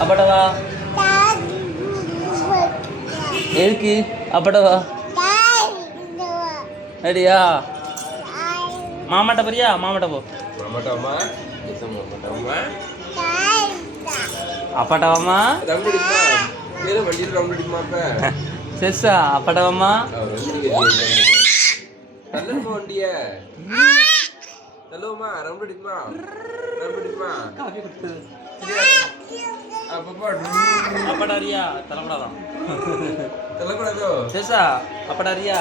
அப்படவா எதுக்கு அப்படவா ரெடியா மாமாட்ட போறியா மாமாட்ட போ அப்பாட்டவாமா செஸ்ஸா அப்பாட்டவாமா அப்படாரியா தரப்படாதான் செஸ்ஸா அப்படாரியா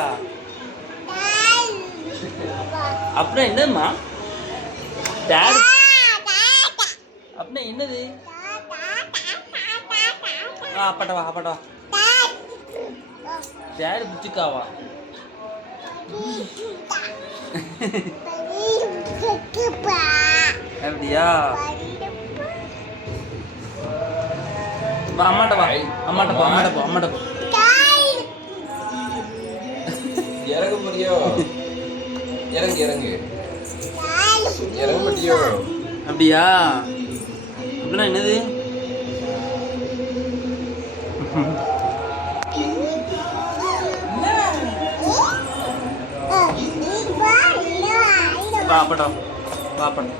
அப்படின்னா என்னம்மா டேட் அப்படின்னா என்னது அப்பட்டவா அப்பட்டவா டேடு பிடிச்சிக்காவா அப்படியா அம்மாட்ட வா அம்மாட்ட போ அம்மாட்ட போ அம்மாட்ட போ இறங்க முடியோ இறங்கு இறங்கு இறங்க முடியோ அப்படியா அப்படின்னா என்னது அப்படா அப்படா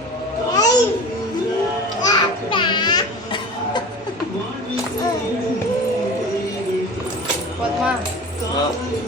Buat mah.